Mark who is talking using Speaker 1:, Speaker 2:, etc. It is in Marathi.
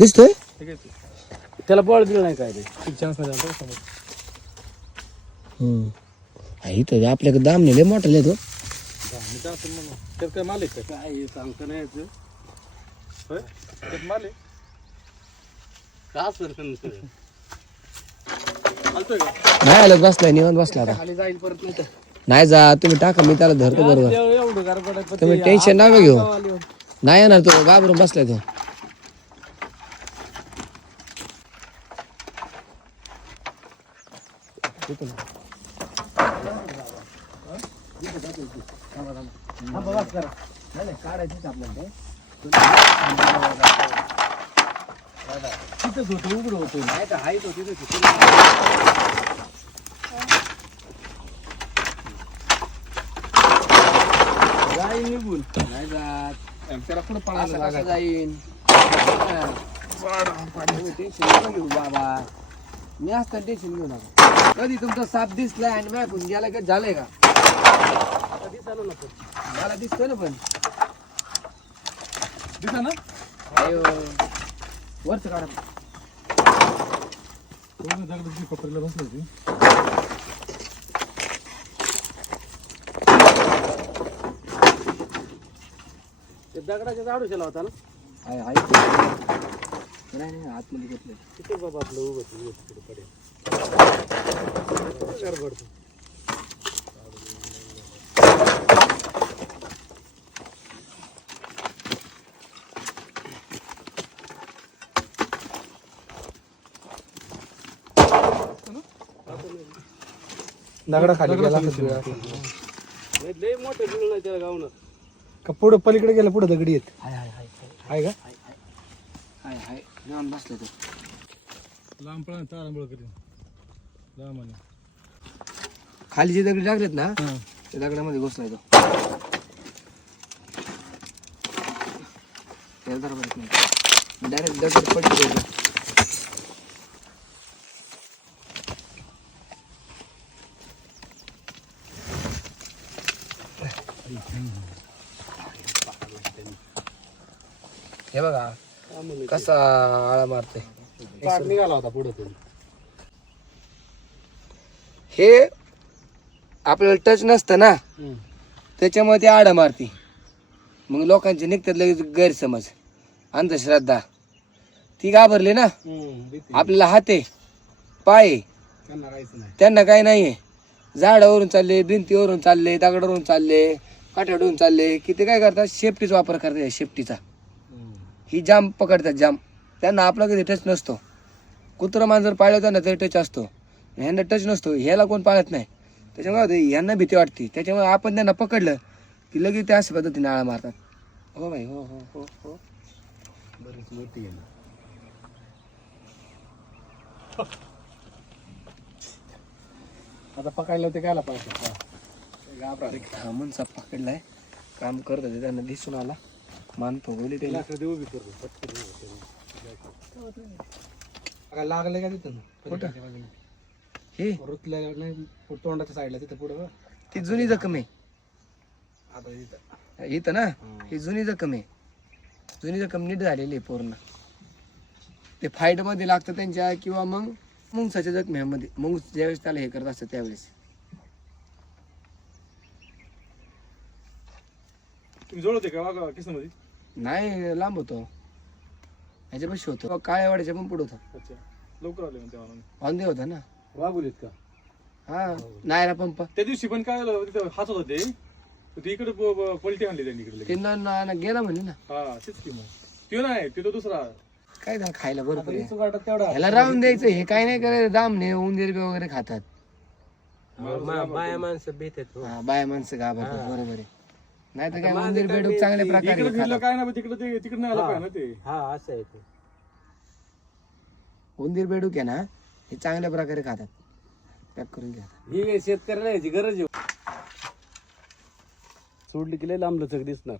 Speaker 1: दिसतोय?
Speaker 2: त्याला बळ दिलं नाही काय ते.
Speaker 3: चान्स नाही झाला समोर.
Speaker 1: हम्म. हा, इथं आपल्याकडे दाम नाही लय मोठा
Speaker 3: मी काय म्हणून त्यात काय
Speaker 2: सांगता नाही यायचं
Speaker 3: होय? त्यात माल आहे.
Speaker 2: का सर
Speaker 3: चालतोय का?
Speaker 1: नाही आलं बसलाय निवांत बसला आता.
Speaker 2: खाली जाईल परत नाही
Speaker 1: जा तुम्ही टाका मी त्याला धरतो बरोबर.
Speaker 2: एवढं
Speaker 1: तुम्ही टेन्शन नका घेऊ.
Speaker 2: हो.
Speaker 1: नाही येणार तो घाबरून बसलाय तो.
Speaker 2: तिथंच होतं उघडं होतं. नाही तर हाईट होती तिथं जाईन निघून नाही जात.
Speaker 3: त्याला
Speaker 2: असं
Speaker 3: पळायला लागायचं.
Speaker 2: जाईन टेन्शन नका घेऊ बाबा. मी असताना टेन्शन घेऊ नका कधी तुमचा साप दिसलाय आणि मॅकून गेला का? झालंय का? दिसालो ना पण मला दिसतोय ना पण.
Speaker 3: दिसा ना?
Speaker 2: अयो. वरच काढा.
Speaker 3: पूर्ण बसली होती.
Speaker 2: ते दगडाच्या झाडू केला होता ना?
Speaker 1: आहे, आहे. नाही नाही आतमध्ये घेतलंय.
Speaker 2: तिथे बाबा आपलं उभं उभं तिकडे पडेल. गडबड
Speaker 3: दगडा खाली गेला
Speaker 2: लय मोठं बिळ नाही त्याला गावनं.
Speaker 3: का पुढे पलीकडे गेला पुढे दगडी येत
Speaker 1: हाय हाय हाय.
Speaker 3: आहे का?
Speaker 1: हाय हाय. निवांत बसलाय तो.
Speaker 3: लांब पळा तारांबळ कधी लांब आणि.
Speaker 1: खाली जे दगडी टाकलेत ना त्या दगडामध्ये घुसलाय तो. त्याला धरा बरं नाही डायरेक्ट दगड पडतो हे बघा कसा आळा मारते
Speaker 2: निघाला होता पुढे
Speaker 1: हे आपल्याला टच नसतं ना. त्याच्यामुळे ते आडा मारते. मग लोकांचे निघतात लगेच गैरसमज. अंधश्रद्धा. ती घाबरली ना. आपल्याला हात आहे पाय.
Speaker 2: त्यांना
Speaker 1: काही नाहीये. झाडावरून चालले भिंतीवरून चालले दगडावरून चालले काठ्यावरून चालले. की ते काय करतात? शेफ्टीचा वापर करतात शेफ्टीचा ही जाम पकडतात जाम. त्यांना आपला कधी टच नसतो. कुत्रं मांजर पाळलं त्यांना तरी टच असतो. ह्यांना टच नसतो. ह्याला कोण पाळत नाही. त्याच्यामुळे होते ह्यांना भीती वाटते. त्याच्यामुळे आपण त्यांना पकडलं की लगेच ते अशा पद्धतीने आळा मारतात. हो भाई हो हो हो हो.
Speaker 2: बरीच मोठी आहे ना. आता पकायला ते कायला पाहिजे? घाबरा.
Speaker 1: हा मनसा पकडलाय. काम करत होते त्यांना दिसून आला. मान फुगवली त्याला.
Speaker 2: लाकडं देऊ बी करू. पटकन.
Speaker 3: काय लागले का तिथं?
Speaker 1: कुठं? हे
Speaker 3: रुतल्या नाही तोंडाच्या साईडला तिथं पुढं.
Speaker 1: ती जुनी जखम आहे.
Speaker 3: आता इथं.
Speaker 1: इथं ना? ही. जुनी जखम आहे. जुनी जखम नीट झालेली आहे पूर्ण. ते फाईटमध्ये लागतं त्यांच्या किंवा मग मुंगसाच्या जखमेमध्ये मुंग ज्यावेळेस त्याला हे करत असतं त्यावेळेस.
Speaker 3: तुम्ही जोड होते का किसमध्ये
Speaker 1: नाही लांब होतो. ह्याच्यापाशी होतो. काळ्या वाड्याच्या पण पुढे होता.
Speaker 3: अच्छा. लवकर आले म्हणते मला
Speaker 1: वांदे होता ना?
Speaker 2: वागुलीत का?
Speaker 1: हा. नायरा पंप.
Speaker 3: त्या दिवशी पण काय झालं तिथं हात होता. ते तर ते इकडे प- प- पलटी आणली त्यांनी इकडे लगेच.
Speaker 1: ते न- न- गेला म्हणे ना.
Speaker 3: हा तेच की मग. तो नाही ते तो दुसरा.
Speaker 1: काय झालं खायला बरोबर आहे.
Speaker 2: सुगाटात तेवढा.
Speaker 1: ह्याला राहून द्यायचं हे काय नाही करायचं दामने उंदीर बी वगैरे खातात.
Speaker 2: बाया माणसं भेटत
Speaker 1: हा. बाया माणसं घाबरतात बरोबर आहे. नाही तर काय उंदीर बेडूक चांगल्या प्रकारे
Speaker 3: इकडे
Speaker 1: खातात.
Speaker 3: काय नाही तिकडे ते तिकडे नाही आलं पाहिजे ना ते.
Speaker 2: हा असं आहे ते.
Speaker 1: उंदीर बेडूक आहे ना? हे चांगल्या प्रकारे खातात. पॅक करून घ्या
Speaker 2: ही शेतकऱ्याला याची गरज आहे. सोडली की लय लांबलचक दिसणार.